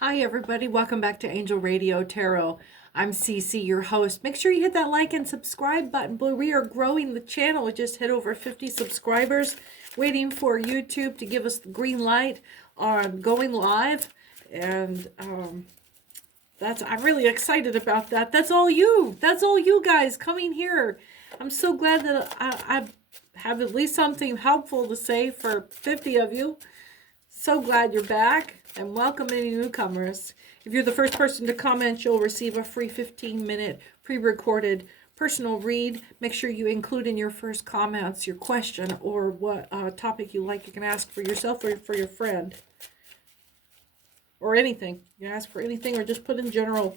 Hi everybody, welcome back to Angel Radio Tarot. I'm Cece, your host. Make sure you hit that like and subscribe button. We are growing the channel. We just hit over 50 subscribers, waiting for YouTube to give us the green light on going live. And I'm really excited about that. That's all you guys coming here. I'm so glad that I have at least something helpful to say for 50 of you. So glad you're back, and welcome any newcomers. If you're the first person to comment, you'll receive a free 15-minute pre-recorded personal read. Make sure you include in your first comments your question or what topic you like. You can ask for yourself or for your friend, or anything. You can ask for anything or just put in general.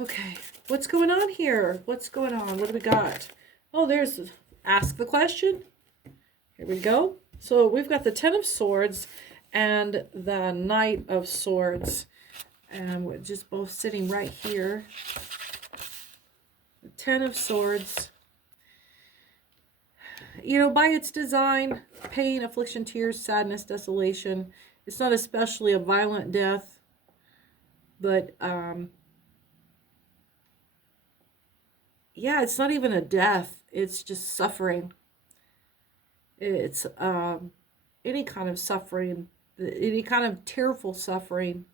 Okay, what's going on here? What's going on? What do we got? Oh, there's ask the question. Here we go. So we've got the Ten of Swords and the Knight of Swords. And we're just both sitting right here. The Ten of Swords. You know, by its design, pain, affliction, tears, sadness, desolation. It's not especially a violent death. But, yeah, it's not even a death. It's just suffering. It's any kind of suffering, any kind of tearful suffering.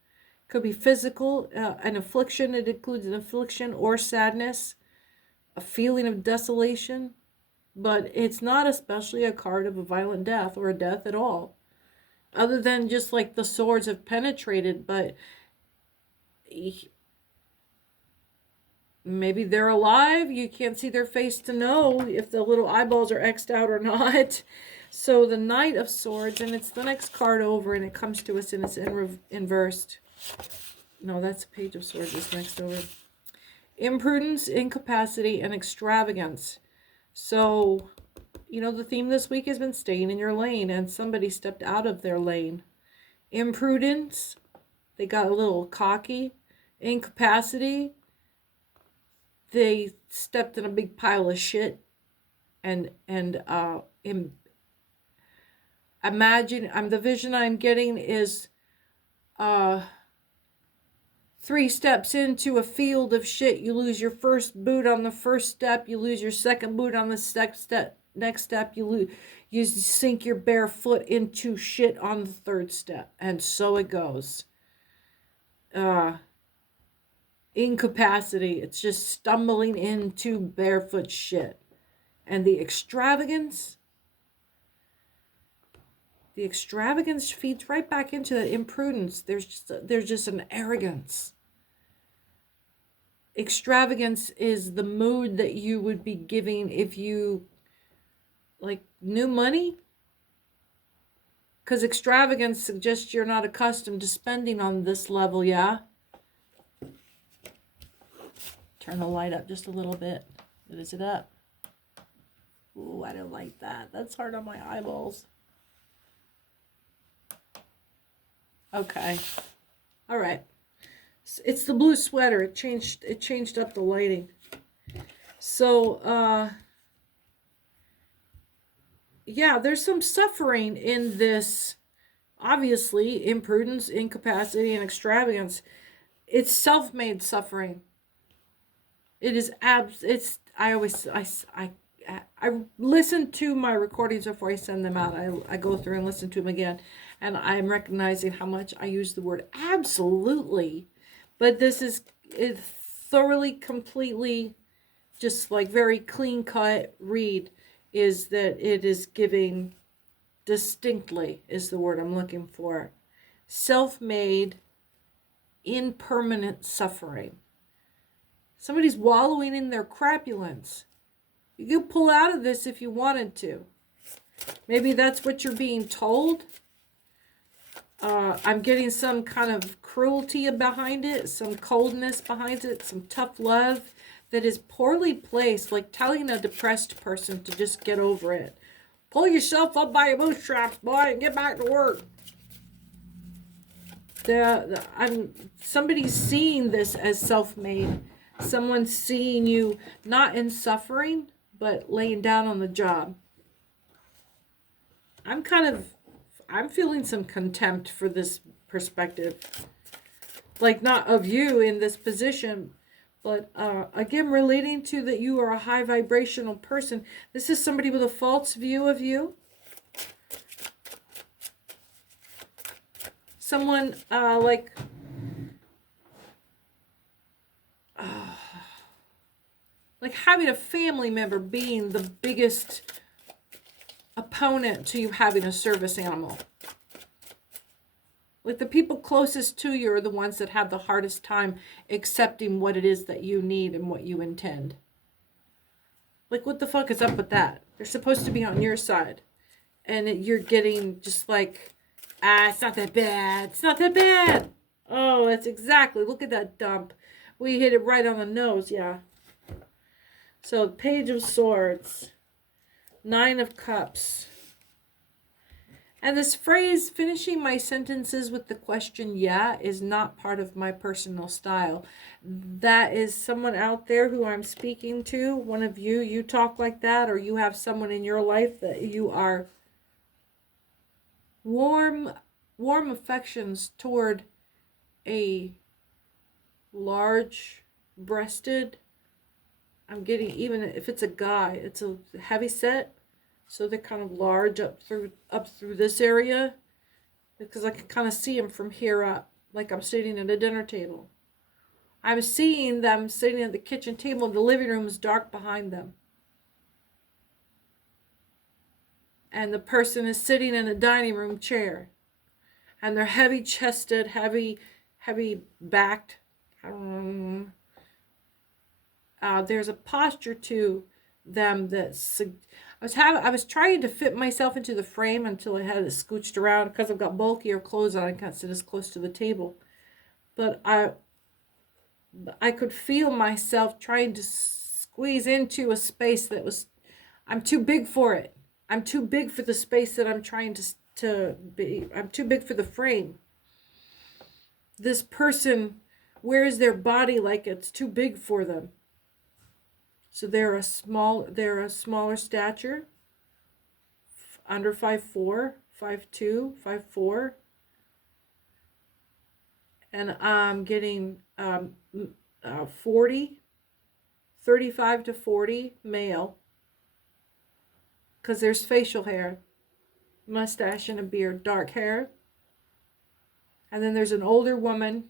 Could be physical, an affliction. It includes an affliction or sadness, a feeling of desolation. But it's not especially a card of a violent death or a death at all. Other than just like the swords have penetrated, but maybe they're alive. You can't see their face to know if the little eyeballs are X'd out or not. So the Knight of Swords, and it's the next card over, and it comes to us and it's inversed. No, that's a Page of Swords is next over. Imprudence, incapacity, and extravagance. So, you know, the theme this week has been staying in your lane, and somebody stepped out of their lane. Imprudence, they got a little cocky. Incapacity, they stepped in a big pile of shit and imagine, the vision I'm getting is 3 steps into a field of shit. You lose your first boot on the first step. You lose your second boot on the next step. You sink your bare foot into shit on the third step. And so it goes. Incapacity. It's just stumbling into barefoot shit. And the extravagance feeds right back into that imprudence. There's just an arrogance. Extravagance is the mood that you would be giving if you like new money. Because extravagance suggests you're not accustomed to spending on this level, yeah? Turn the light up just a little bit. Is it up? Ooh, I don't like that. That's hard on my eyeballs. Okay. All right. It's the blue sweater. It changed up the lighting. So, yeah, there's some suffering in this. Obviously, imprudence, incapacity, and extravagance. It's self-made suffering. It is I listen to my recordings before I send them out. I go through and listen to them again, and I'm recognizing how much I use the word absolutely. But this is thoroughly, completely, just like very clean-cut read, is that it is giving distinctly, is the word I'm looking for, self-made, impermanent suffering. Somebody's wallowing in their crapulence. You could pull out of this if you wanted to. Maybe that's what you're being told. I'm getting some kind of cruelty behind it, some coldness behind it, some tough love that is poorly placed, like telling a depressed person to just get over it. Pull yourself up by your bootstraps, boy, and get back to work. Somebody's seeing this as self-made. Someone's seeing you not in suffering, but laying down on the job. I'm kind of I'm feeling some contempt for this perspective. Like, not of you in this position, but again, relating to that you are a high vibrational person. This is somebody with a false view of you. Someone like having a family member being the biggest opponent to you having a service animal. Like, the people closest to you are the ones that have the hardest time accepting what it is that you need and what you intend. Like, what the fuck is up with that? They're supposed to be on your side. And you're getting just like, it's not that bad. It's not that bad. Oh, that's exactly. Look at that dump. We hit it right on the nose, yeah. So, Page of Swords. 9 of Cups. And this phrase, finishing my sentences with the question, yeah, is not part of my personal style. That is someone out there who I'm speaking to. One of you, you talk like that, or you have someone in your life that you are warm affections toward a large-breasted, I'm getting, even if it's a guy, it's a heavy set. So they're kind of large up through this area, because I can kind of see them from here up, like I'm sitting at a dinner table. I'm seeing them sitting at the kitchen table, and the living room is dark behind them. And the person is sitting in a dining room chair, and they're heavy chested, heavy backed. There's a posture to them that's, I was trying to fit myself into the frame until I had it scooched around, because I've got bulkier clothes on. I can't sit as close to the table, but I could feel myself trying to squeeze into a space that was, I'm too big for it. I'm too big for the space that I'm trying to be. I'm too big for the frame. This person wears their body like it's too big for them. So they're a smaller stature, under 5'4", 5'2", 5'4", and I'm getting 35 to 40 male, because there's facial hair, mustache and a beard, dark hair, and then there's an older woman.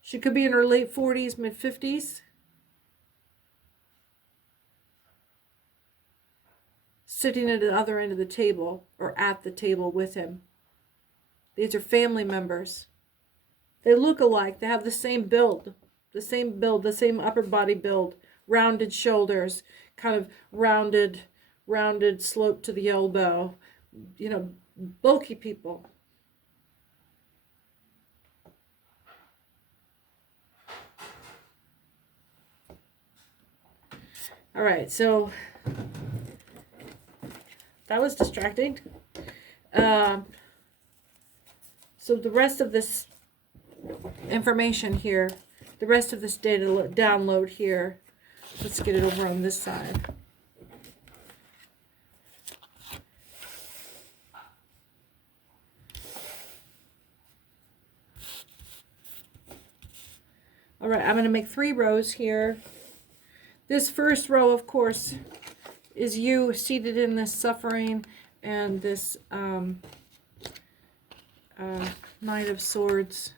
She could be in her late 40s, mid 50s. Sitting at the other end of the table, or at the table with him. These are family members. They look alike. They have the same build, the same upper body build, rounded shoulders, kind of rounded slope to the elbow. You know, bulky people. All right, so that was distracting. So the rest of this information here, the rest of this data download here, let's get it over on this side. All right, I'm going to make 3 rows here. This first row, of course, is you seated in this suffering and this Knight of Swords,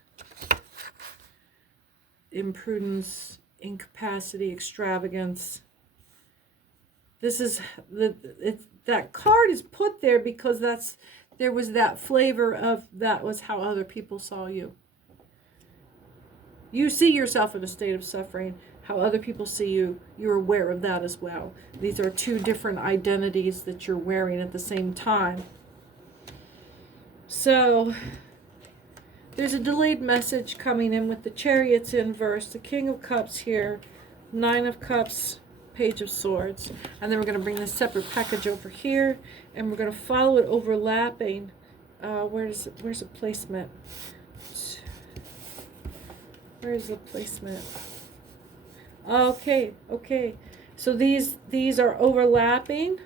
imprudence, incapacity, extravagance. This is that card is put there because there was that flavor of that was how other people saw you. You see yourself in a state of suffering. How other people see you, you're aware of that as well. These are 2 different identities that you're wearing at the same time. So there's a delayed message coming in with the Chariots inverse, the King of Cups here, 9 of Cups, Page of Swords. And then we're going to bring this separate package over here, and we're going to follow it overlapping. Where's the placement? Where's the placement? Okay. So these are overlapping,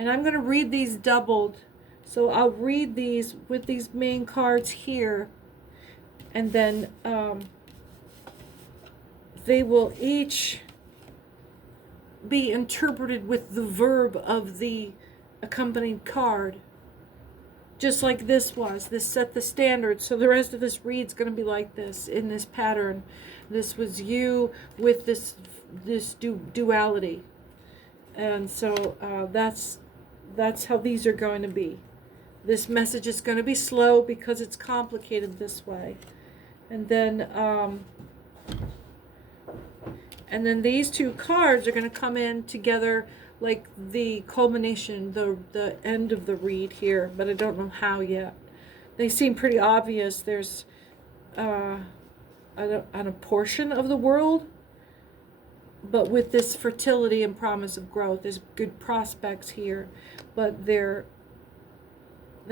And I'm going to read these doubled. So I'll read these with these main cards here. And then they will each be interpreted with the verb of the accompanying card. Just like this was. This set the standard. So the rest of this read's going to be like this, in this pattern. This was you with this duality. And so that's how these are going to be. This message is going to be slow because it's complicated this way. And then these two cards are going to come in together like the culmination, the end of the read here, but I don't know how yet. They seem pretty obvious. There's on a portion of the world, but with this fertility and promise of growth, there's good prospects here, but there's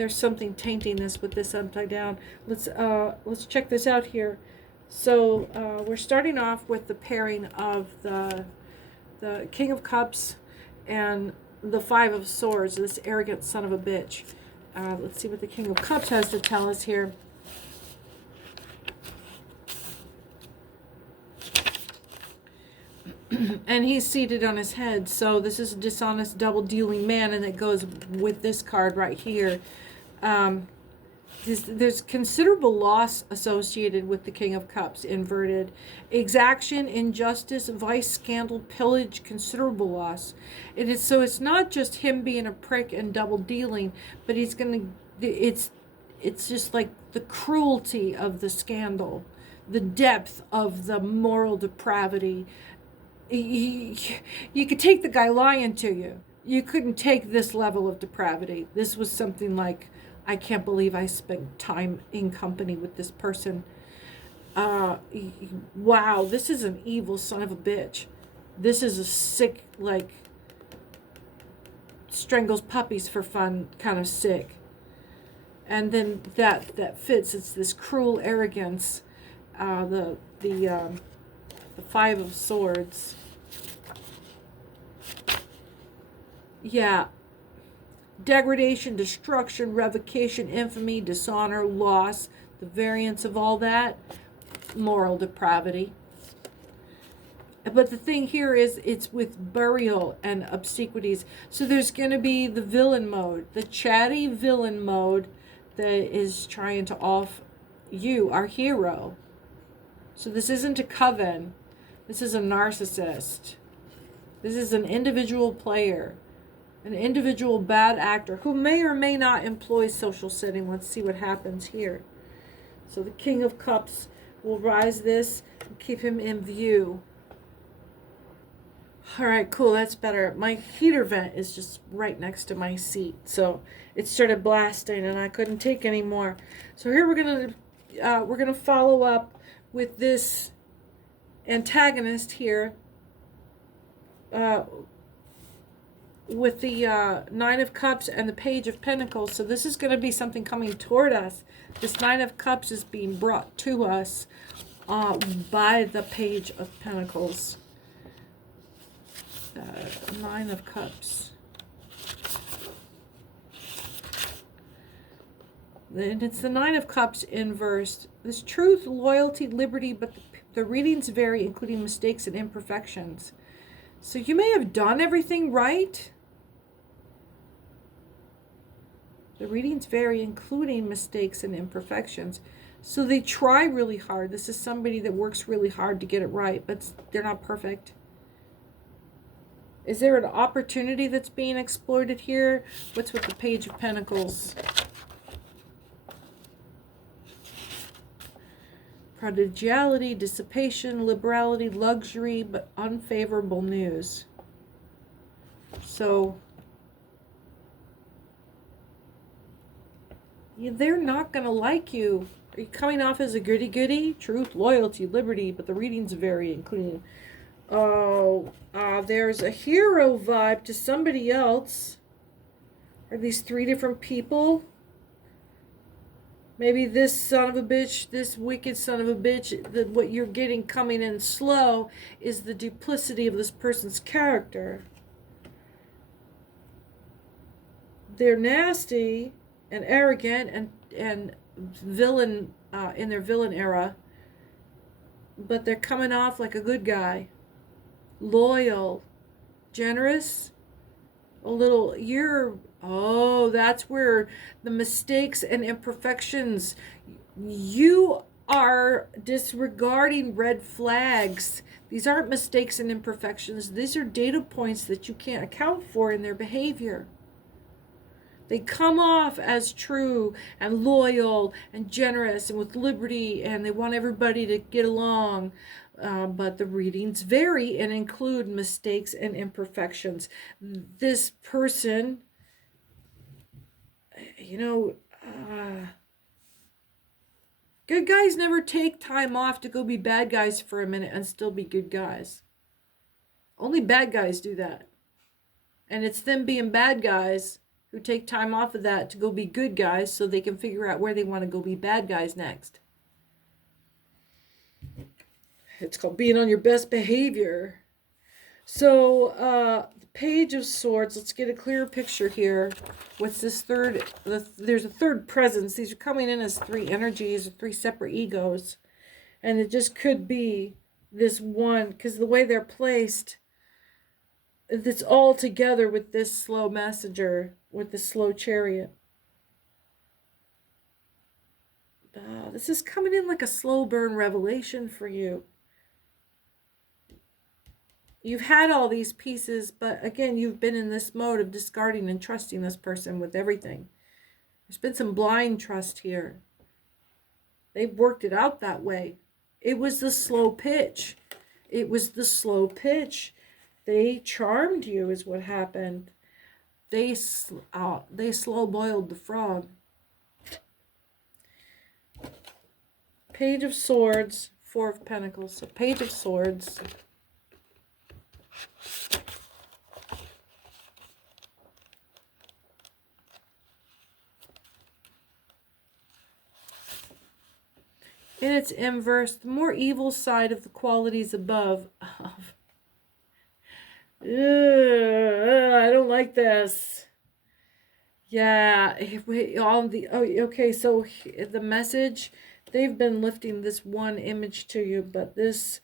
something tainting this with this upside down. Let's check this out here. So we're starting off with the pairing of the King of Cups and the Five of Swords, this arrogant son of a bitch. Let's see what the King of Cups has to tell us here. And he's seated on his head. So this is a dishonest, double-dealing man, and it goes with this card right here. There's considerable loss associated with the King of Cups inverted. Exaction, injustice, vice, scandal, pillage, considerable loss. It's not just him being a prick and double dealing, but it's just like the cruelty of the scandal, the depth of the moral depravity. You could take the guy lying to you. You couldn't take this level of depravity. This was something like, I can't believe I spent time in company with this person. Wow, this is an evil son of a bitch. This is a sick, like, strangles puppies for fun kind of sick. And then that fits. It's this cruel arrogance. The Five of Swords. Yeah. Degradation, destruction, revocation, infamy, dishonor, loss, the variance of all that, moral depravity. But the thing here is it's with burial and obsequies. So there's going to be the villain mode, the chatty villain mode that is trying to off you, our hero. So this isn't a coven. This is a narcissist. This is an individual player. An individual bad actor who may or may not employ social setting. Let's see what happens here. So the King of Cups will rise this and keep him in view. All right, cool. That's better. My heater vent is just right next to my seat, so it started blasting and I couldn't take any more. So here we're gonna follow up with this antagonist here. With the Nine of Cups and the Page of Pentacles. So this is going to be something coming toward us. This Nine of Cups is being brought to us by the Page of Pentacles. Nine of Cups. And it's the Nine of Cups inversed. This truth, loyalty, liberty, but the readings vary, including mistakes and imperfections. So you may have done everything right. The readings vary, including mistakes and imperfections. So they try really hard. This is somebody that works really hard to get it right, but they're not perfect. Is there an opportunity that's being exploited here? What's with the Page of Pentacles? Prodigality, dissipation, liberality, luxury, but unfavorable news. So they're not going to like you. Are you coming off as a goody-goody? Truth, loyalty, liberty, but the readings vary, including... there's a hero vibe to somebody else. Are these three different people? Maybe this son of a bitch, this wicked son of a bitch, what you're getting coming in slow is the duplicity of this person's character. they're nasty and arrogant and villain in their villain era, but they're coming off like a good guy, loyal, generous, a little. That's where the mistakes and imperfections. You are disregarding red flags. These aren't mistakes and imperfections. These are data points that you can't account for in their behavior. They come off as true and loyal and generous and with liberty, and they want everybody to get along. But the readings vary and include mistakes and imperfections. This person, good guys never take time off to go be bad guys for a minute and still be good guys. Only bad guys do that. And it's them being bad guys who take time off of that to go be good guys so they can figure out where they want to go be bad guys next. It's called being on your best behavior. So, the Page of Swords, let's get a clearer picture here. What's this third? There's a third presence. These are coming in as three energies or three separate egos. And it just could be this one, because the way they're placed, it's all together with this slow messenger, with the slow chariot. This is coming in like a slow burn revelation for you. You've had all these pieces, but again, you've been in this mode of discarding and trusting this person with everything. There's been some blind trust here. They've worked it out that way. It was the slow pitch. It was the slow pitch. They charmed you is what happened. They slow boiled the frog. Page of Swords, Four of Pentacles. So Page of Swords. In its inverse, the more evil side of the qualities above. I don't like this. Yeah, okay, so the message, they've been lifting this one image to you, but this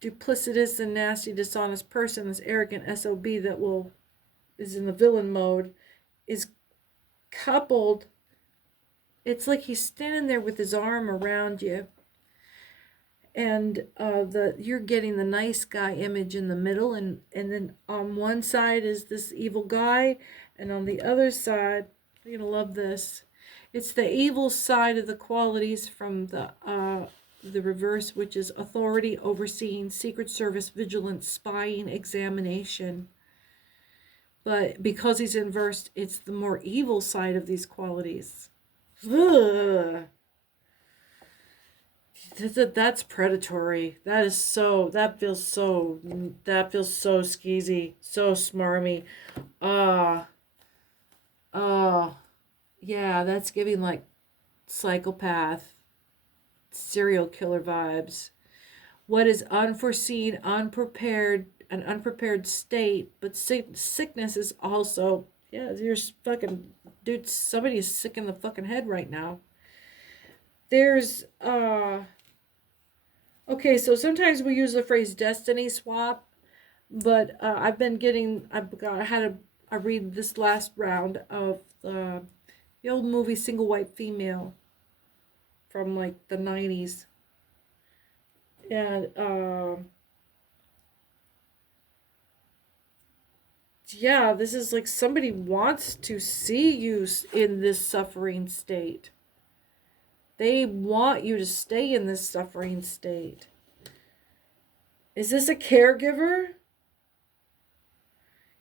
duplicitous and nasty, dishonest person, this arrogant SOB that is in the villain mode, is coupled. It's like he's standing there with his arm around you. And you're getting the nice guy image in the middle, and then on one side is this evil guy, and on the other side, you're gonna love this. It's the evil side of the qualities from the reverse, which is authority, overseeing, secret service, vigilance, spying, examination. But because he's inversed, it's the more evil side of these qualities. Ugh. That's predatory. That feels so skeezy, so smarmy. Yeah, that's giving like psychopath, serial killer vibes. What is unforeseen, an unprepared state, but sickness is also, yeah, you're fucking, dude, somebody is sick in the fucking head right now. There's, okay, so sometimes we use the phrase destiny swap, but I read this last round of the old movie Single White Female from like the 90s. And, yeah, this is like somebody wants to see you in this suffering state. They want you to stay in this suffering state. Is this a caregiver?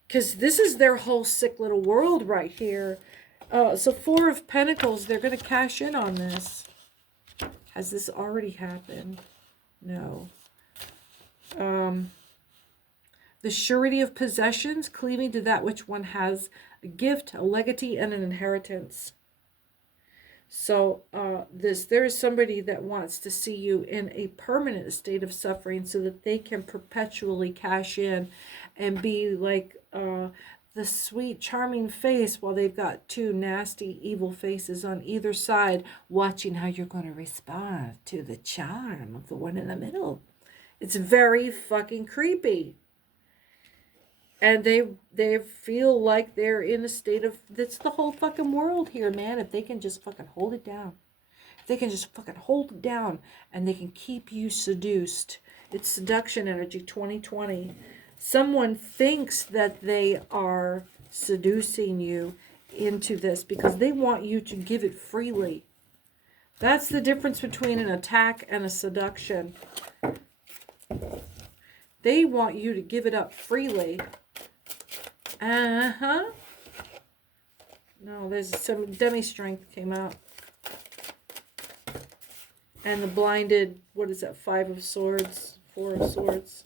Because this is their whole sick little world right here. So Four of Pentacles, they're going to cash in on this. Has this already happened? No. The surety of possessions, cleaving to that which one has, a gift, a legatee, and an inheritance. So there is somebody that wants to see you in a permanent state of suffering so that they can perpetually cash in and be like the sweet, charming face while they've got two nasty, evil faces on either side, watching how you're going to respond to the charm of the one in the middle. It's very fucking creepy. And they feel like they're in a state of, that's the whole fucking world here, man. If they can just fucking hold it down. If they can just fucking hold it down and they can keep you seduced. It's seduction energy 2020. Someone thinks that they are seducing you into this because they want you to give it freely. That's the difference between an attack and a seduction. They want you to give it up freely. No, there's some demi-strength came out. And the blinded, what is that, 5 of swords, 4 of swords.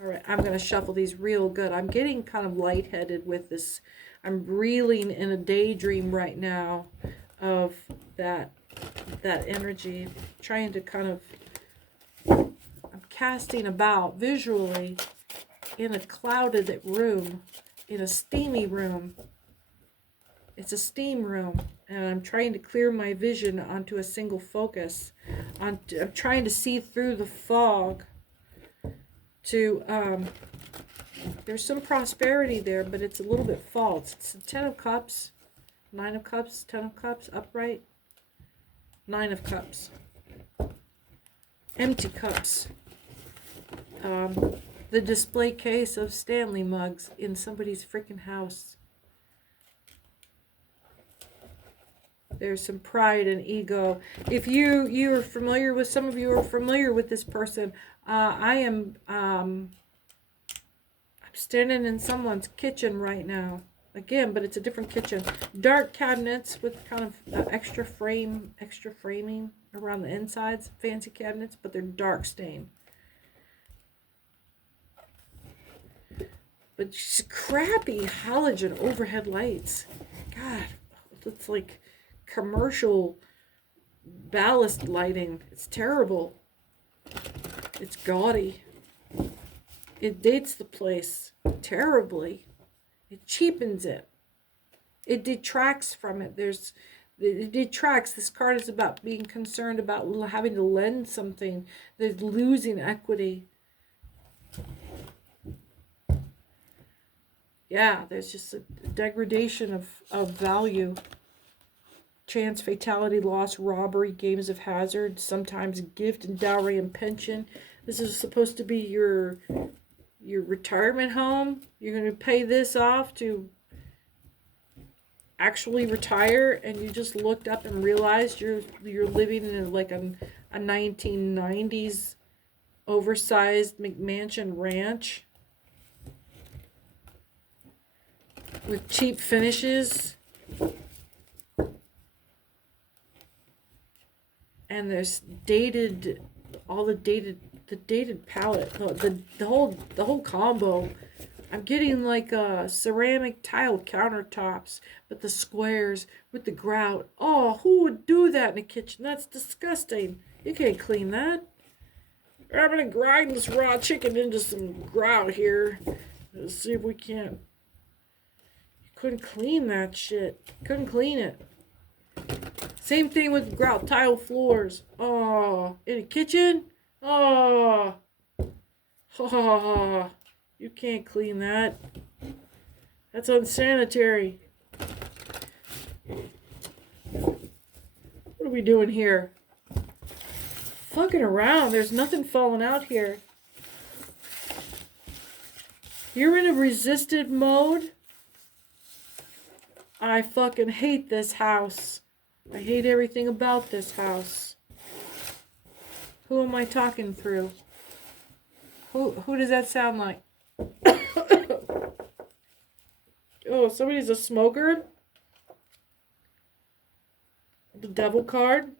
All right, I'm going to shuffle these real good. I'm getting kind of lightheaded with this. I'm reeling in a daydream right now of that energy. Trying to kind of, I'm casting about visually in a clouded room, in a steamy room. It's a steam room, and I'm trying to clear my vision onto a single focus. I'm trying to see through the fog to, there's some prosperity there, but it's a little bit false. It's the 10 of Cups, 9 of Cups, 10 of Cups, upright, 9 of Cups, empty cups. The display case of Stanley mugs in somebody's freaking house. There's some pride and ego. If you are familiar with, some of you are familiar with this person, I'm standing in someone's kitchen right now. Again, but it's a different kitchen. Dark cabinets with kind of extra framing around the insides. Fancy cabinets, but they're dark stained. But just crappy halogen overhead lights. God, it's like commercial ballast lighting. It's terrible. It's gaudy. It dates the place terribly. It cheapens it. It detracts from it. It detracts. This card is about being concerned about having to lend something. There's losing equity. Yeah, there's just a degradation of value. Chance, fatality, loss, robbery, games of hazard, sometimes gift and dowry and pension. This is supposed to be your retirement home. You're going to pay this off to actually retire, and you just looked up and realized you're living in like a 1990s oversized McMansion ranch with cheap finishes. And there's dated, all the dated palette, the whole combo. I'm getting like ceramic tile countertops, but the squares with the grout. Oh, who would do that in a kitchen? That's disgusting. You can't clean that. I'm gonna grind this raw chicken into some grout here. Let's see if we can't. You couldn't clean that shit. Couldn't clean it. Same thing with grout tile floors. Oh, in a kitchen? Oh, you can't clean that. That's unsanitary. What are we doing here? Fucking around. There's nothing falling out here. You're in a resisted mode. I fucking hate this house. I hate everything about this house. Who am I talking through? Who does that sound like? Oh, somebody's a smoker? The devil card?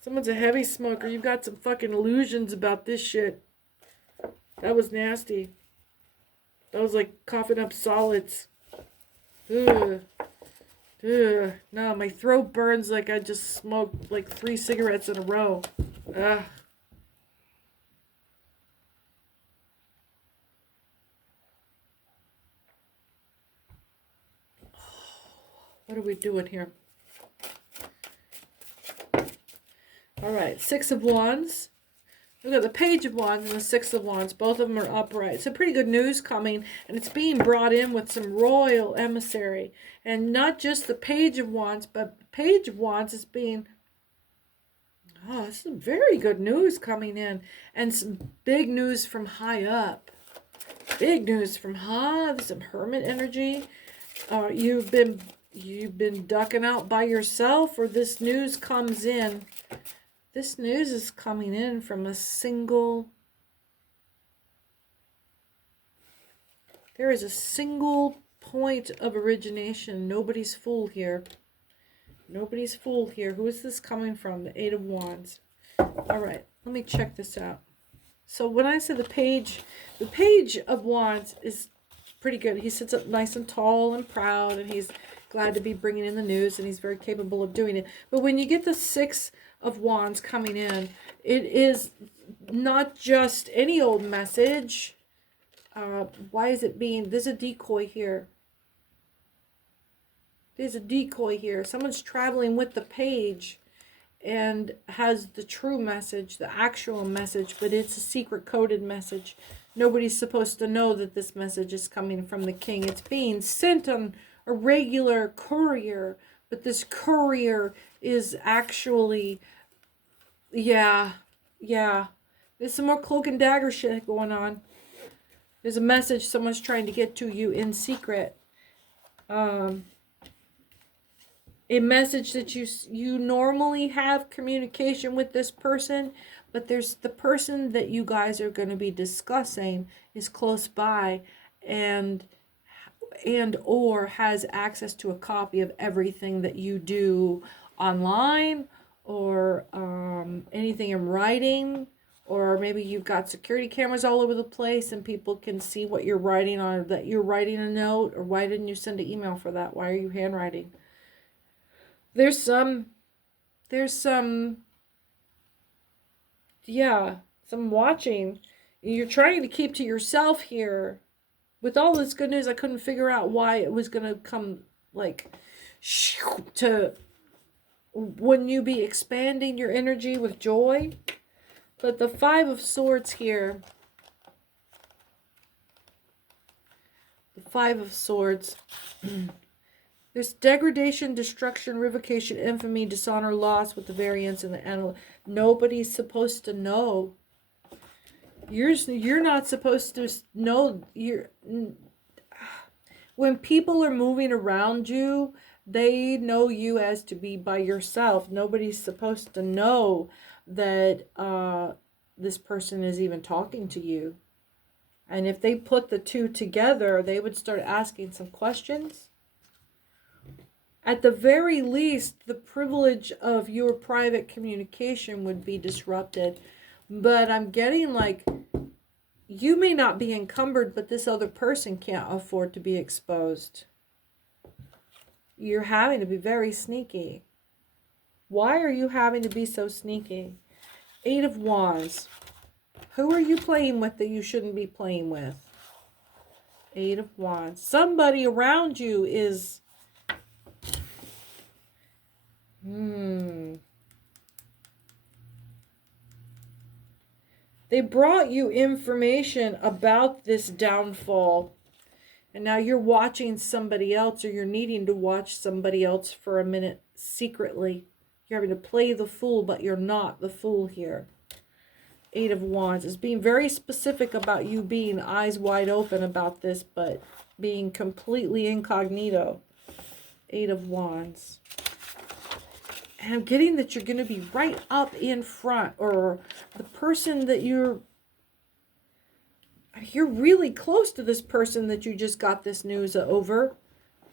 Someone's a heavy smoker. You've got some fucking illusions about this shit. That was nasty. That was like coughing up solids. Ugh. Ugh. No, my throat burns like I just smoked like 3 cigarettes in a row. Ugh. What are we doing here? All right, Six of Wands. We've got the Page of Wands and the Six of Wands. Both of them are upright. So pretty good news coming, and it's being brought in with some royal emissary. And not just the Page of Wands, but the Page of Wands is being... Oh, this is very good news coming in. And some big news from high up. Big news from high. There's some hermit energy. You've been ducking out by yourself, or this news comes in. This news is coming in from a single... There is a single point of origination. Nobody's fool here. Nobody's fool here. Who is this coming from? The Eight of Wands. All right, let me check this out. So when I say the Page of Wands is pretty good. He sits up nice and tall and proud, and he's glad to be bringing in the news, and he's very capable of doing it. But when you get the Six of Wands coming in, it is not just any old message. Why is it being... There's a decoy here. There's a decoy here. Someone's traveling with the Page and has the true message, the actual message, but it's a secret coded message. Nobody's supposed to know that this message is coming from the King. It's being sent on a regular courier, but this courier is actually... Yeah. There's some more cloak and dagger shit going on. There's a message someone's trying to get to you in secret. A message that you normally have communication with this person, but there's the person that you guys are going to be discussing is close by and or has access to a copy of everything that you do online, or anything in writing, or maybe you've got security cameras all over the place and people can see what you're writing, or that you're writing a note, or why didn't you send an email for that? Why are you handwriting? There's some watching. You're trying to keep to yourself here. With all this good news, I couldn't figure out why it was going to come like to... Wouldn't you be expanding your energy with joy? But the Five of Swords here. The Five of Swords. There's degradation, destruction, revocation, infamy, dishonor, loss with the variance and the animal. Nobody's supposed to know. You're not supposed to know. When people are moving around you, they know you as to be by yourself. Nobody's supposed to know that this person is even talking to you. And if they put the two together, they would start asking some questions. At the very least, the privilege of your private communication would be disrupted. But I'm getting like, you may not be encumbered, but this other person can't afford to be exposed. You're having to be very sneaky. Why are you having to be so sneaky? Eight of Wands. Who are you playing with that you shouldn't be playing with? Eight of Wands. Somebody around you is... They brought you information about this downfall. And now you're watching somebody else, or you're needing to watch somebody else for a minute secretly. You're having to play the fool, but you're not the fool here. Eight of Wands is being very specific about you being eyes wide open about this, but being completely incognito. Eight of Wands. And I'm getting that you're going to be right up in front, or the person that you're really close to, this person that you just got this news over,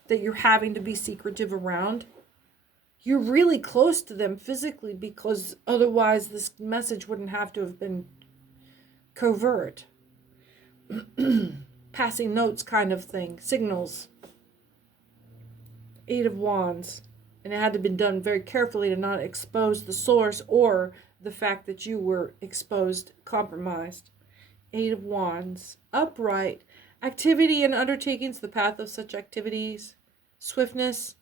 that you're having to be secretive around. You're really close to them physically, because otherwise this message wouldn't have to have been covert. Passing notes kind of thing. Signals. Eight of Wands. And it had to be done very carefully to not expose the source or the fact that you were exposed, compromised. Eight of Wands. Upright. Activity and undertakings, the path of such activities. Swiftness.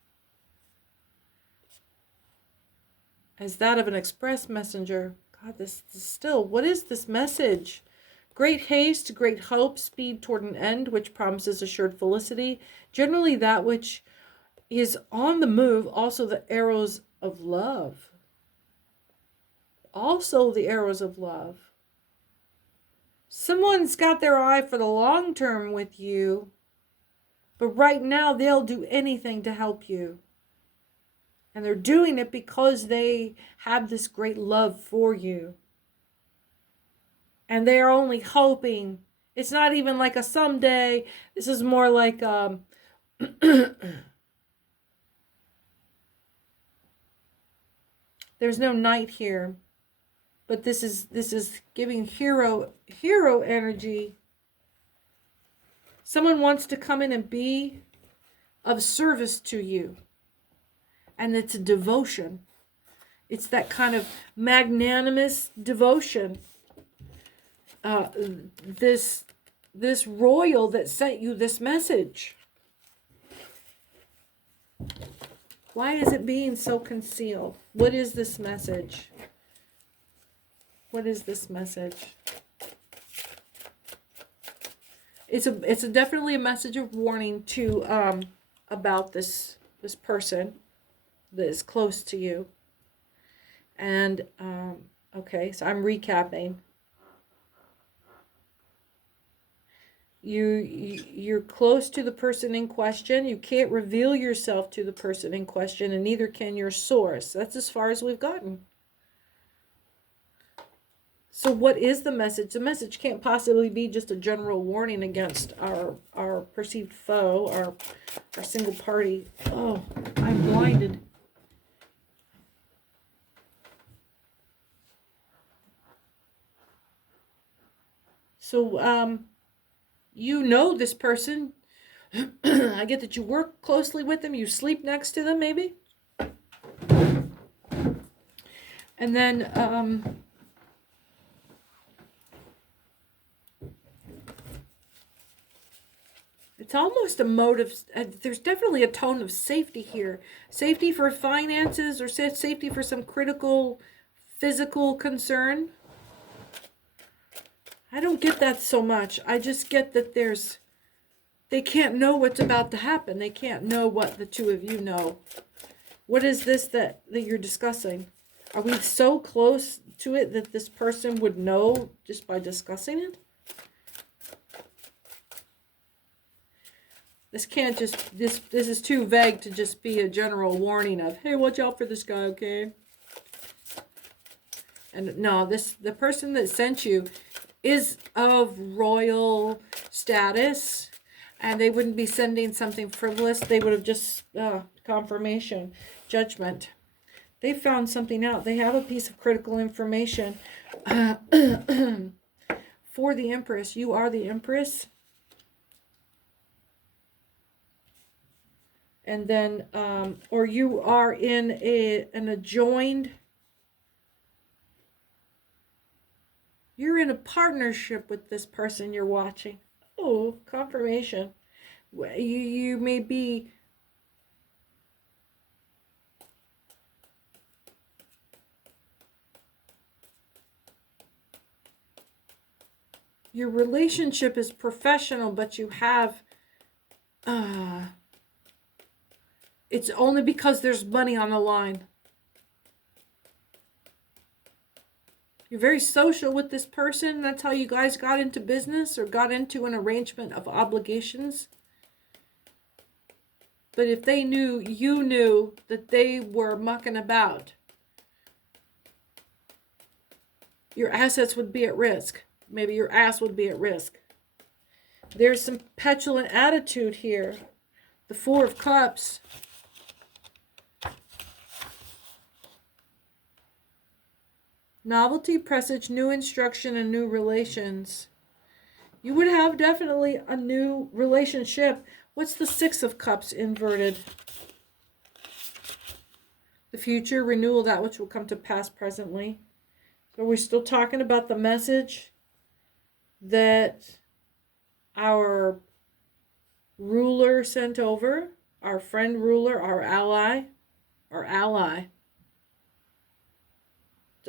as that of an express messenger. God, this still, what is this message? Great haste, great hope, speed toward an end, which promises assured felicity. Generally that which is on the move, also the arrows of love. Also the arrows of love. Someone's got their eye for the long term with you, but right now they'll do anything to help you. And they're doing it because they have this great love for you. And they are only hoping. It's not even like a someday. This is more like there's no knight here. But this is giving hero energy. Someone wants to come in and be of service to you. And it's a devotion. It's that kind of magnanimous devotion. This royal that sent you this message. Why is it being so concealed? What is this message? What is this message? It's definitely a message of warning to about this person that is close to you. And okay, so I'm recapping. You're close to the person in question. You can't reveal yourself to the person in question, and neither can your source. That's as far as we've gotten. So what is the message? The message can't possibly be just a general warning against our perceived foe, our single party. Oh, I'm blinded. So, you know this person. I get that you work closely with them. You sleep next to them, maybe. And then, it's almost a mode of, there's definitely a tone of safety here. Safety for finances or safety for some critical physical concern. I don't get that so much. I just get that they can't know what's about to happen. They can't know what the two of you know. What is this that you're discussing? Are we so close to it that this person would know just by discussing it? This can't just, this is too vague to just be a general warning of, hey, watch out for this guy, okay? And no, the person that sent you is of royal status, and they wouldn't be sending something frivolous. They would have just, confirmation, judgment. They found something out. They have a piece of critical information for the Empress. You are the Empress. And then, or you are in an adjoined, you're in a partnership with this person you're watching. Oh, confirmation. You may be your relationship is professional, but you have it's only because there's money on the line. You're very social with this person. That's how you guys got into business or got into an arrangement of obligations. But if they knew, you knew that they were mucking about, your assets would be at risk. Maybe your ass would be at risk. There's some petulant attitude here. The Four of Cups. Novelty, presage, new instruction, and new relations. You would have definitely a new relationship. What's the Six of Cups inverted? The future, renewal, that which will come to pass presently. So we're still talking about the message that our ruler sent over. Our friend ruler, our ally.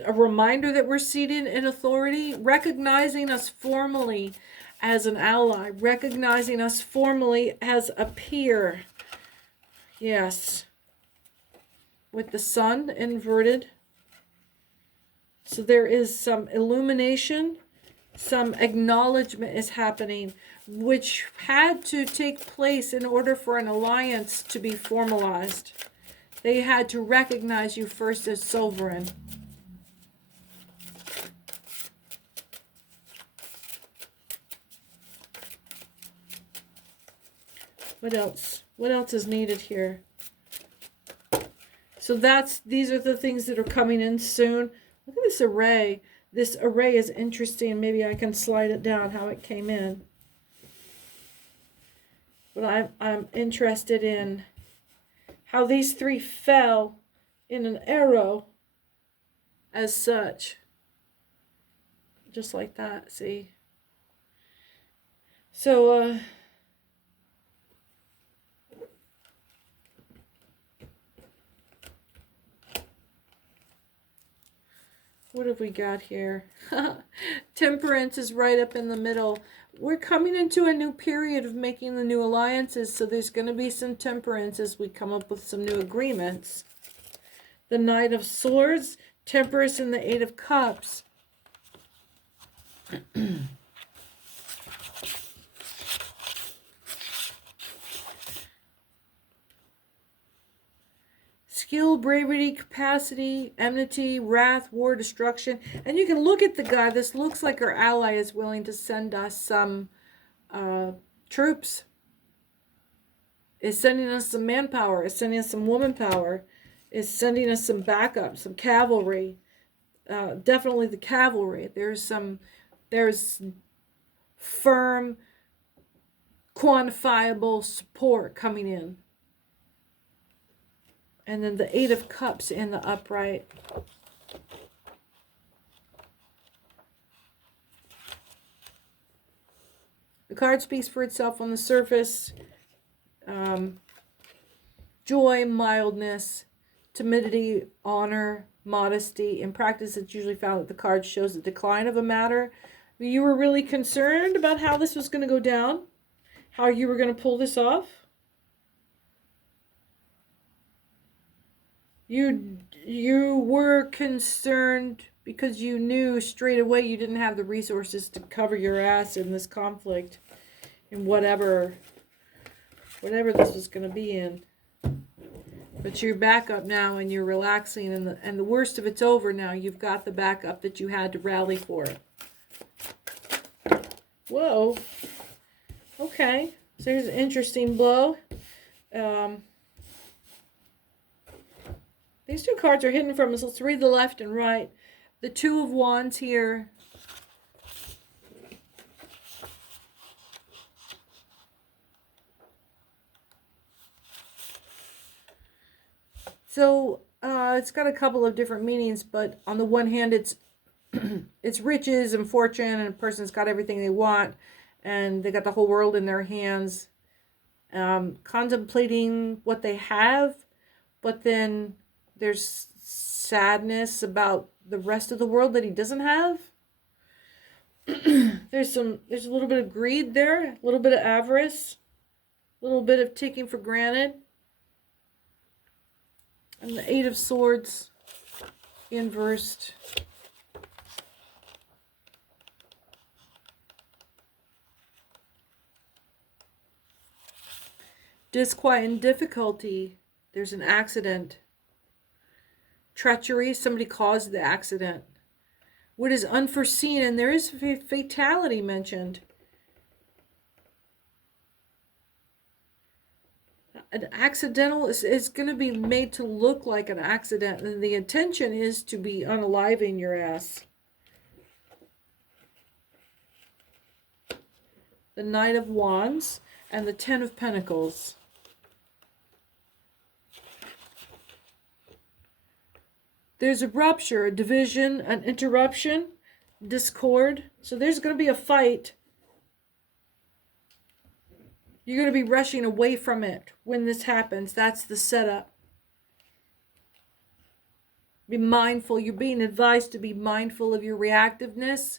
A reminder that we're seated in authority, recognizing us formally as an ally, recognizing us formally as a peer. Yes. With the sun inverted. So there is some illumination, some acknowledgement is happening, which had to take place in order for an alliance to be formalized. They had to recognize you first as sovereign. What else? What else is needed here? So these are the things that are coming in soon. Look at this array. This array is interesting. Maybe I can slide it down how it came in. But I'm interested in how these three fell in an arrow as such. Just like that, see? So, what have we got here? Temperance is right up in the middle. We're coming into a new period of making the new alliances, so there's going to be some temperance as we come up with some new agreements. The Knight of Swords, Temperance, and the Eight of Cups. Skill, bravery, capacity, enmity, wrath, war, destruction. And you can look at the guy. This looks like our ally is willing to send us some troops. Is sending us some manpower. Is sending us some woman power. Is sending us some backup, some cavalry. Definitely the cavalry. There's firm, quantifiable support coming in. And then the Eight of Cups in the upright. The card speaks for itself on the surface. Joy, mildness, timidity, honor, modesty. In practice, it's usually found that the card shows the decline of a matter. You were really concerned about how this was going to go down, how you were going to pull this off. You were concerned because you knew straight away you didn't have the resources to cover your ass in this conflict, in whatever this was going to be in. But you're back up now and you're relaxing, and the worst of it's over now. You've got the backup that you had to rally for. Whoa. Okay. So here's an interesting blow. These two cards are hidden from us. Let's read the left and right. The Two of Wands here. So it's got a couple of different meanings, but on the one hand, it's it's riches and fortune, and a person's got everything they want, and they got the whole world in their hands, contemplating what they have, but then there's sadness about the rest of the world that he doesn't have. There's a little bit of greed there, a little bit of avarice, a little bit of taking for granted. And the Eight of Swords inversed. Disquiet and difficulty. There's an accident. Treachery, somebody caused the accident. What is unforeseen, and there is fatality mentioned. An accidental is going to be made to look like an accident, and the intention is to be unaliving your ass. The Knight of Wands and the Ten of Pentacles. There's a rupture, a division, an interruption, discord. So there's going to be a fight. You're going to be rushing away from it when this happens. That's the setup. Be mindful. You're being advised to be mindful of your reactiveness.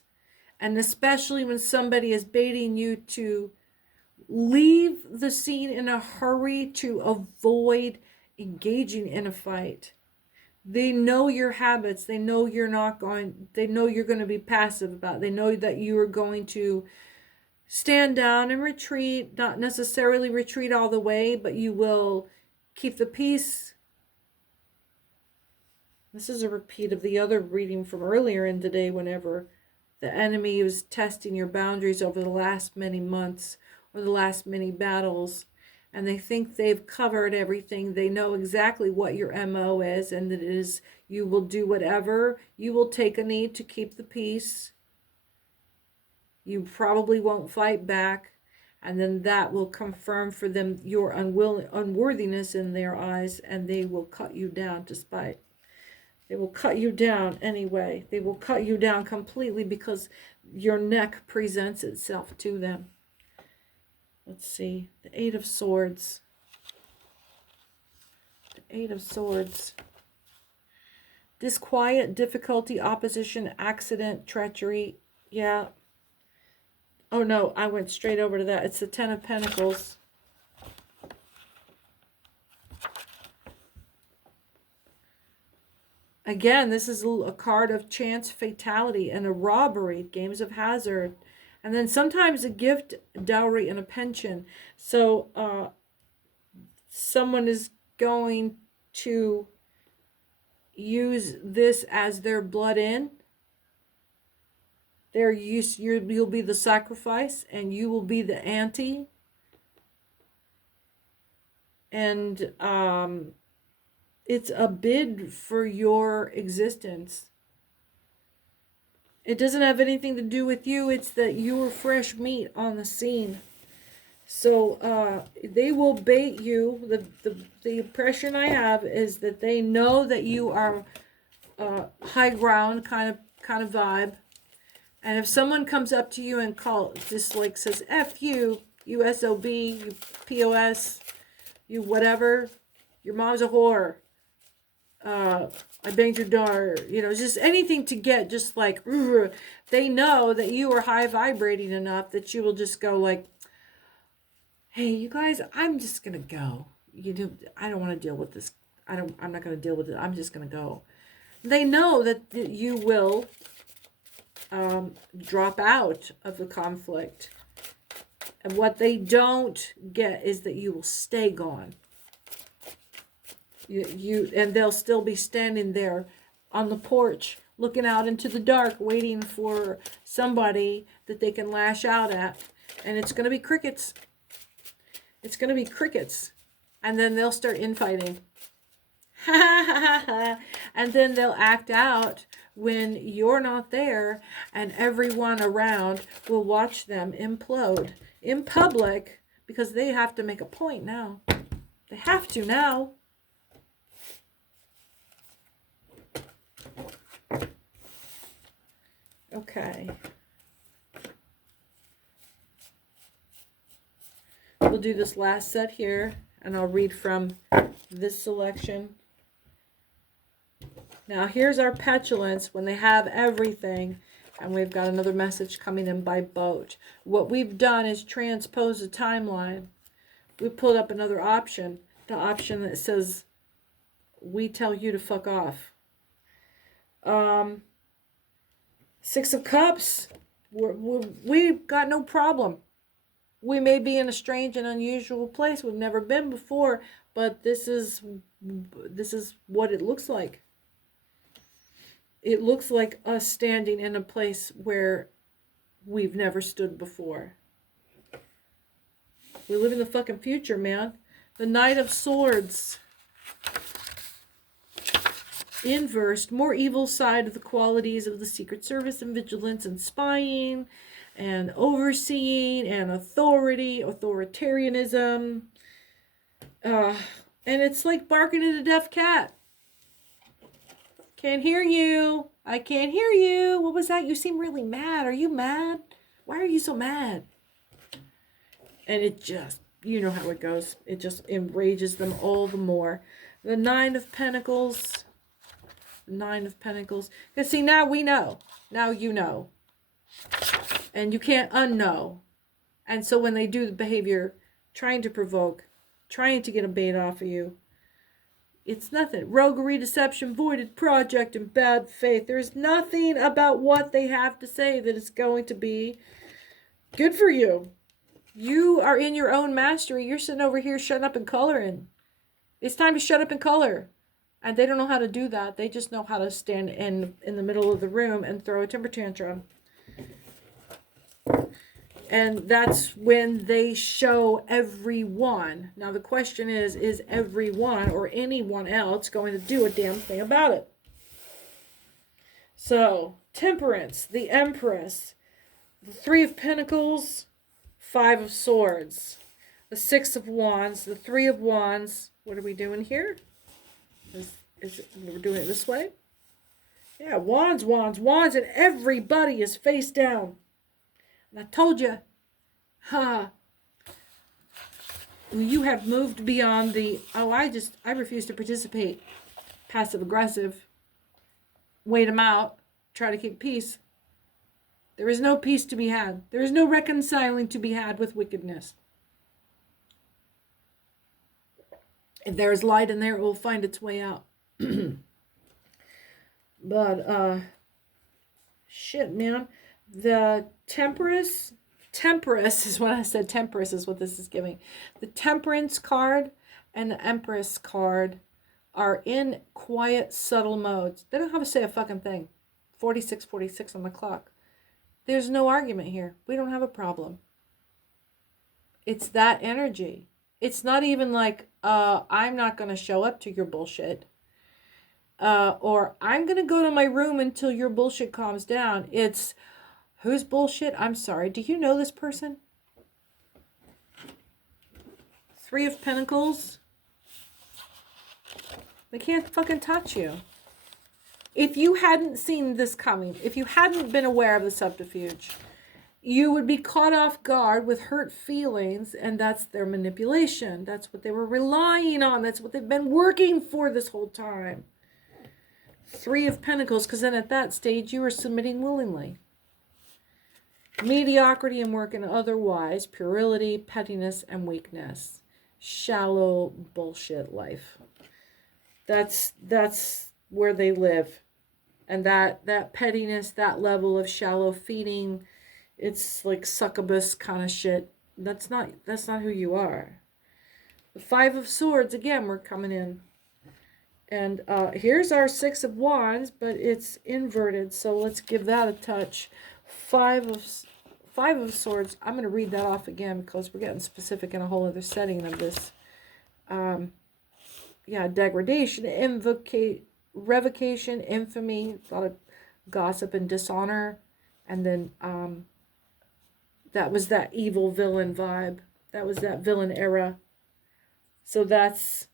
And especially when somebody is baiting you to leave the scene in a hurry to avoid engaging in a fight. They know your habits. They know you're going to be passive about it. They know that you are going to stand down and retreat, not necessarily retreat all the way, but you will keep the peace. This is a repeat of the other reading from earlier in the day, whenever the enemy was testing your boundaries over the last many months or the last many battles, and they think they've covered everything. They know exactly what your MO is, and it is you will do whatever. You will take a knee to keep the peace. You probably won't fight back, and then that will confirm for them your unworthiness in their eyes, and they will cut you down to spite. They will cut you down anyway. They will cut you down completely because your neck presents itself to them. Let's see. The Eight of Swords. The Eight of Swords. Disquiet, difficulty, opposition, accident, treachery. Yeah. Oh no, I went straight over to that. It's the Ten of Pentacles. Again, this is a card of chance, fatality, and a robbery, games of hazard. And then sometimes a gift, dowry, and a pension. So someone is going to use this as their blood in. You'll be the sacrifice, and you will be the ante. And it's a bid for your existence. It doesn't have anything to do with you. It's that you are fresh meat on the scene. So they will bait you. The impression I have is that they know that you are high ground kind of vibe. And if someone comes up to you and says F you, you SOB, you POS, you whatever, your mom's a whore, I banged your daughter, just anything to get just like, they know that you are high vibrating enough that you will just go like, hey, you guys, I'm just going to go. I don't want to deal with this. I'm not going to deal with it. I'm just going to go. They know that you will drop out of the conflict. And what they don't get is that you will stay gone. And they'll still be standing there on the porch, looking out into the dark, waiting for somebody that they can lash out at. And it's going to be crickets. It's going to be crickets. And then they'll start infighting. And then they'll act out when you're not there, and everyone around will watch them implode in public because they have to make a point now. They have to now. Okay. We'll do this last set here, and I'll read from this selection. Now, here's our petulance when they have everything, and we've got another message coming in by boat. What we've done is transpose a timeline. We pulled up another option, the option that says, we tell you to fuck off. Six of Cups, we've got no problem. We may be in a strange and unusual place we've never been before, but this is what it looks like. It looks like us standing in a place where we've never stood before. We live in the fucking future, man. The Knight of Swords. Inversed, more evil side of the qualities of the Secret Service and vigilance and spying and overseeing and authority, authoritarianism. And it's like barking at a deaf cat. Can't hear you. I can't hear you. What was that? You seem really mad. Are you mad? Why are you so mad? And it just, you know how it goes. It just enrages them all the more. The Nine of Pentacles. Nine of Pentacles. Because see, now we know. Now you know. And you can't unknow. And so when they do the behavior, trying to provoke, trying to get a bait off of you, it's nothing. Roguery, deception, voided project, and bad faith. There's nothing about what they have to say that is going to be good for you. You are in your own mastery. You're sitting over here shutting up and coloring. It's time to shut up and color. And they don't know how to do that. They just know how to stand in the middle of the room and throw a temper tantrum. And that's when they show everyone. Now the question is everyone or anyone else going to do a damn thing about it? So, Temperance, the Empress, the Three of Pentacles, Five of Swords, the Six of Wands, the Three of Wands. What are we doing here? We're doing it this way? Yeah, Wands, Wands, Wands, and everybody is face down. And I told you, you have moved beyond the, I refuse to participate. Passive aggressive. Wait them out. Try to keep peace. There is no peace to be had. There is no reconciling to be had with wickedness. If there is light in there, it will find its way out. But, shit, man. The Temperance is what I said. Temperance is what this is giving. The Temperance card and the Empress card are in quiet, subtle modes. They don't have to say a fucking thing. 46:46 on the clock. There's no argument here. We don't have a problem. It's that energy. It's not even like, I'm not going to show up to your bullshit. Or I'm going to go to my room until your bullshit calms down. It's, whose bullshit? I'm sorry. Do you know this person? Three of Pentacles. They can't fucking touch you. If you hadn't seen this coming, if you hadn't been aware of the subterfuge, you would be caught off guard with hurt feelings, and that's their manipulation. That's what they were relying on. That's what they've been working for this whole time. Three of Pentacles, because then at that stage you were submitting willingly. Mediocrity in work and otherwise, puerility, pettiness, and weakness. Shallow bullshit life. That's where they live. And that pettiness, that level of shallow feeding, it's like succubus kind of shit. That's not who you are. The Five of Swords, again, we're coming in. And here's our Six of Wands, but it's inverted, so let's give that a touch. Five of Swords. I'm going to read that off again because we're getting specific in a whole other setting of this. Yeah, degradation, revocation, infamy, a lot of gossip and dishonor, and then that was that evil villain vibe. That was that villain era. So that's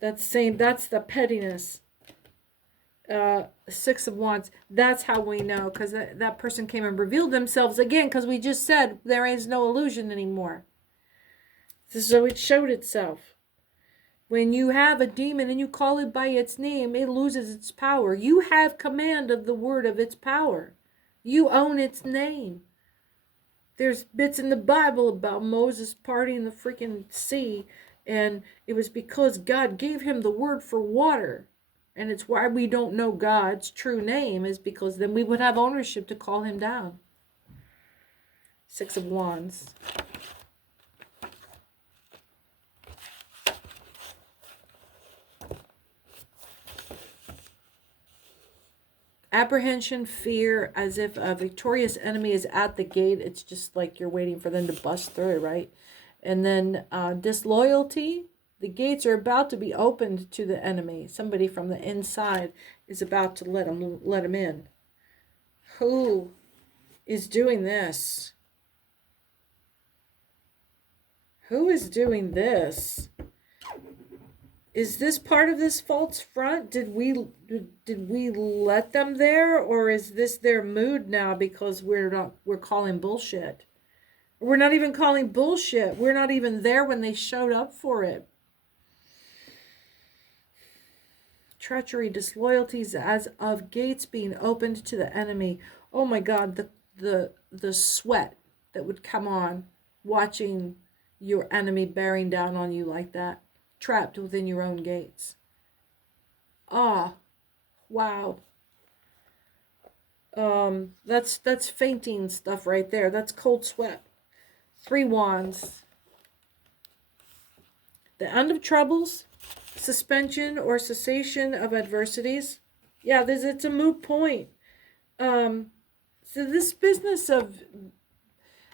the pettiness. Six of Wands. That's how we know, because that person came and revealed themselves again, because we just said there is no illusion anymore. So it showed itself. When you have a demon and you call it by its name, it loses its power. You have command of the word of its power. You own its name. There's bits in the Bible about Moses parting the freaking sea, and it was because God gave him the word for water. And it's why we don't know God's true name, is because then we would have ownership to call him down. Six of Wands. Apprehension, fear, as if a victorious enemy is at the gate. It's just like you're waiting for them to bust through, right? And then disloyalty. The gates are about to be opened to the enemy. Somebody from the inside is about to let him in. Who is doing this? Who is doing this? Is this part of this false front? Did we let them there, or is this their mood now because we're calling bullshit? We're not even calling bullshit. We're not even there when they showed up for it. treachery, disloyalties as of gates being opened to the enemy. Oh my God, the sweat that would come on watching your enemy bearing down on you like that, trapped within your own gates. Ah, wow. That's fainting stuff right there. That's cold sweat. 3 wands. The end of troubles, suspension or cessation of adversities. Yeah, it's a moot point. So this business of,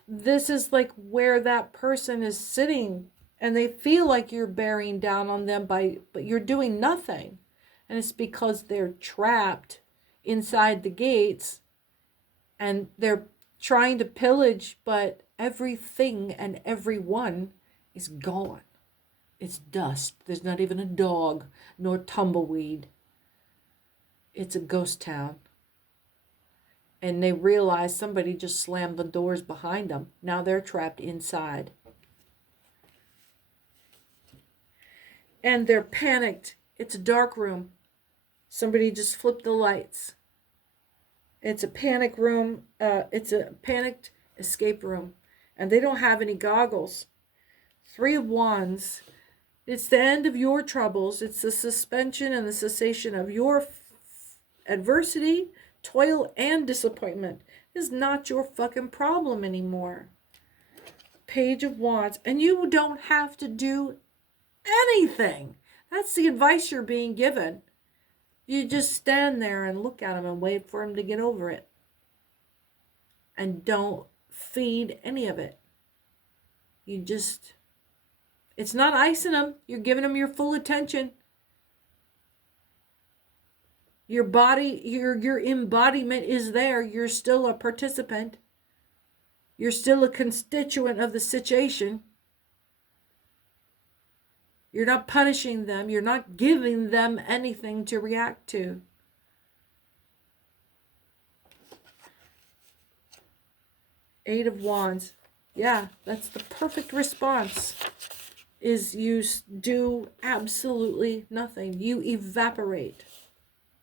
this is like where that person is sitting and they feel like you're bearing down on them but you're doing nothing. And it's because they're trapped inside the gates and they're trying to pillage, but everything and everyone is gone. It's dust. There's not even a dog nor tumbleweed. It's a ghost town. And they realize somebody just slammed the doors behind them. Now they're trapped inside. And they're panicked. It's a dark room. Somebody just flipped the lights. It's a panic room. It's a panicked escape room. And they don't have any goggles. 3 of Wands. It's the end of your troubles. It's the suspension and the cessation of your adversity, toil, and disappointment. It's not your fucking problem anymore. Page of Wands. And you don't have to do anything. That's the advice you're being given. You just stand there and look at them and wait for them to get over it. And don't feed any of it. You just... It's not icing them. You're giving them your full attention. Your body, your embodiment is there. You're still a participant. You're still a constituent of the situation. You're not punishing them. You're not giving them anything to react to. Eight of Wands. Yeah, that's the perfect response. Is you do absolutely nothing. You evaporate.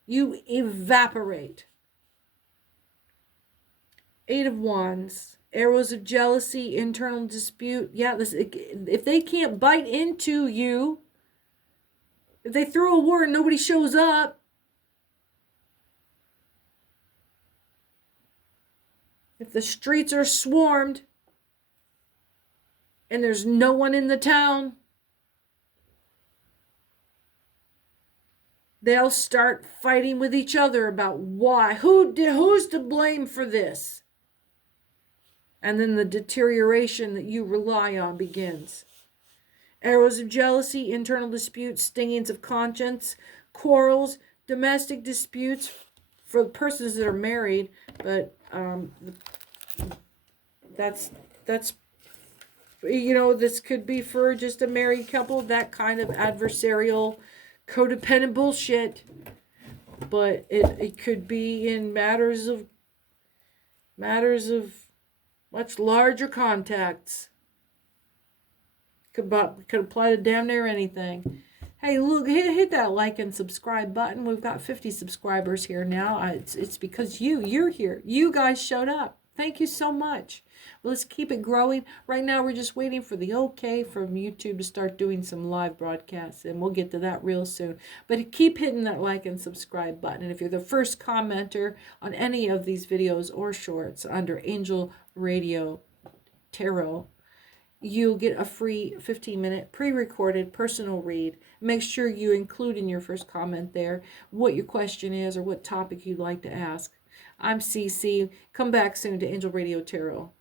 You evaporate. 8 of Wands. Arrows of jealousy, internal dispute. Yeah, if they can't bite into you, if they throw a war and nobody shows up, if the streets are swarmed and there's no one in the town, they'll start fighting with each other about why. Who's to blame for this? And then the deterioration that you rely on begins. Arrows of jealousy, internal disputes, stingings of conscience, quarrels, domestic disputes for the persons that are married. But that's you know, this could be for just a married couple, that kind of adversarial, codependent bullshit. But it could be in matters of much larger contacts. Could apply to damn near anything. Hey, look, hit that like and subscribe button. We've got 50 subscribers here now. It's because you're here. You guys showed up. Thank you so much. Well, let's keep it growing. Right now, we're just waiting for the okay from YouTube to start doing some live broadcasts, and we'll get to that real soon. But keep hitting that like and subscribe button. And if you're the first commenter on any of these videos or shorts under Angel Radio Tarot, you'll get a free 15-minute pre-recorded personal read. Make sure you include in your first comment there what your question is or what topic you'd like to ask. I'm CC. Come back soon to Angel Radio Tarot.